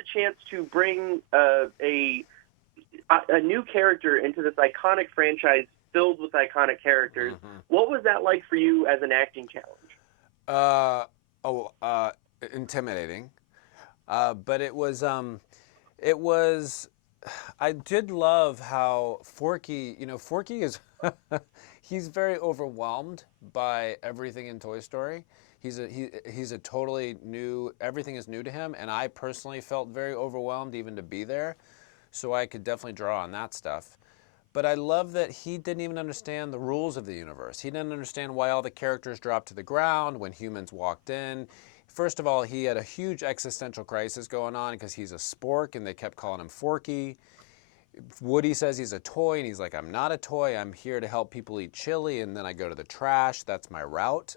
the chance to bring a new character into this iconic franchise filled with iconic characters. What was that like for you as an acting challenge? Intimidating. But it was, I did love how Forky, Forky is, he's very overwhelmed by everything in Toy Story. He's a totally new, everything is new to him, and I personally felt very overwhelmed even to be there, so I could definitely draw on that stuff. But I love that he didn't even understand the rules of the universe. He didn't understand why all the characters dropped to the ground when humans walked in. First of all, he had a huge existential crisis going on because he's a spork and they kept calling him Forky. Woody says he's a toy and he's like, I'm not a toy. I'm here to help people eat chili and then I go to the trash. That's my route.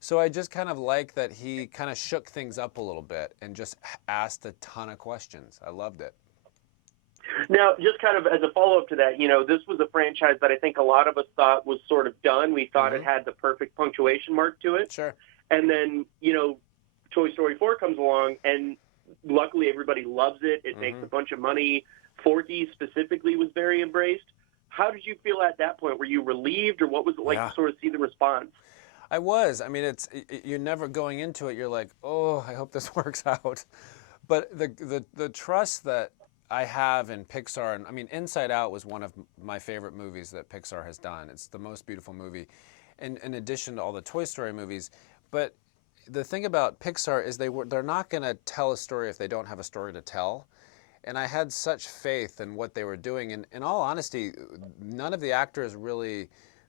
So I just kind of like that he kind of shook things up a little bit and just asked a ton of questions. I loved it. Now, just kind of as a follow-up to that, this was a franchise that I think a lot of us thought was sort of done. We thought it had the perfect punctuation mark to it. Sure. And then, Toy Story 4 comes along, and luckily everybody loves it. It makes a bunch of money. Forky specifically was very embraced. How did you feel at that point? Were you relieved, or what was it like to sort of see the response? I was. I mean, you're never going into it. You're like, oh, I hope this works out. But the trust that I have in Pixar, and I mean, Inside Out was one of my favorite movies that Pixar has done. It's the most beautiful movie, in addition to all the Toy Story movies. But the thing about Pixar is they're not going to tell a story if they don't have a story to tell. And I had such faith in what they were doing. And in all honesty, none of the actors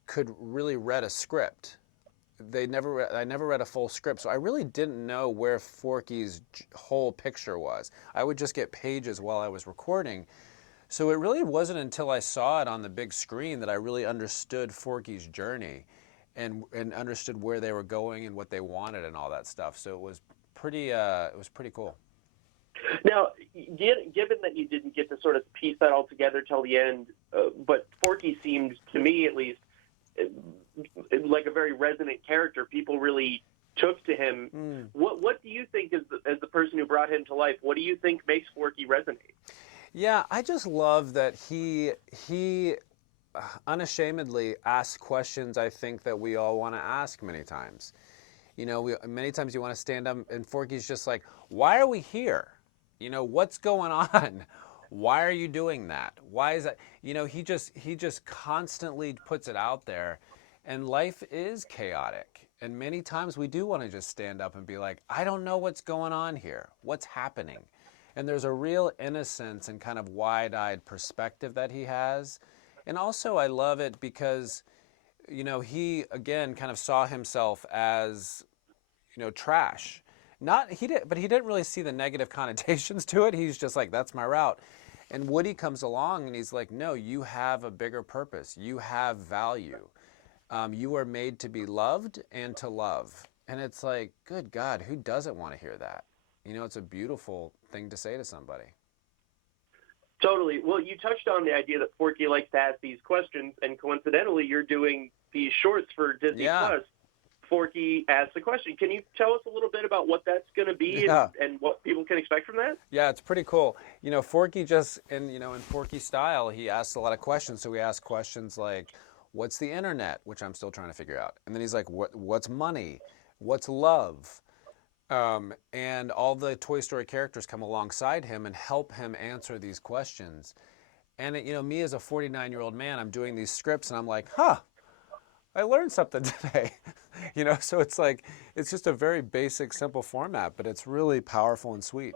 could really read a script. I never read a full script, so I really didn't know where Forky's whole picture was. I would just get pages while I was recording. So it really wasn't until I saw it on the big screen that I really understood Forky's journey and understood where they were going and what they wanted and all that stuff. So it was pretty cool. Now, given that you didn't get to sort of piece that all together till the end, but Forky seemed, to me at least, like a very resonant character. People really took to him. What do you think, as the person who brought him to life, what do you think makes Forky resonate? Yeah, I just love that he unashamedly asks questions I think that we all want to ask many times. Many times you want to stand up and Forky's just like, why are we here? What's going on? Why are you doing that? Why is that? He just constantly puts it out there, and life is chaotic. And many times we do want to just stand up and be like, I don't know what's going on here. What's happening? And there's a real innocence and kind of wide-eyed perspective that he has. And also I love it because, he again kind of saw himself as, trash. But he didn't really see the negative connotations to it. He's just like, that's my route. And Woody comes along and he's like, no, you have a bigger purpose. You have value. You are made to be loved and to love. And it's like, good God, who doesn't want to hear that? It's a beautiful thing to say to somebody. Totally. Well, you touched on the idea that Forky likes to ask these questions, and coincidentally, you're doing these shorts for Disney Plus. Forky asks a question. Can you tell us a little bit about what that's going to be and what people can expect from that? Yeah, it's pretty cool. Forky just, in Forky style, he asks a lot of questions. So we ask questions like, what's the internet? Which I'm still trying to figure out. And then he's like, what's money? What's love? And all the Toy Story characters come alongside him and help him answer these questions. And, me as a 49-year-old man, I'm doing these scripts and I'm like, I learned something today. So it's like, it's just a very basic, simple format, but it's really powerful and sweet.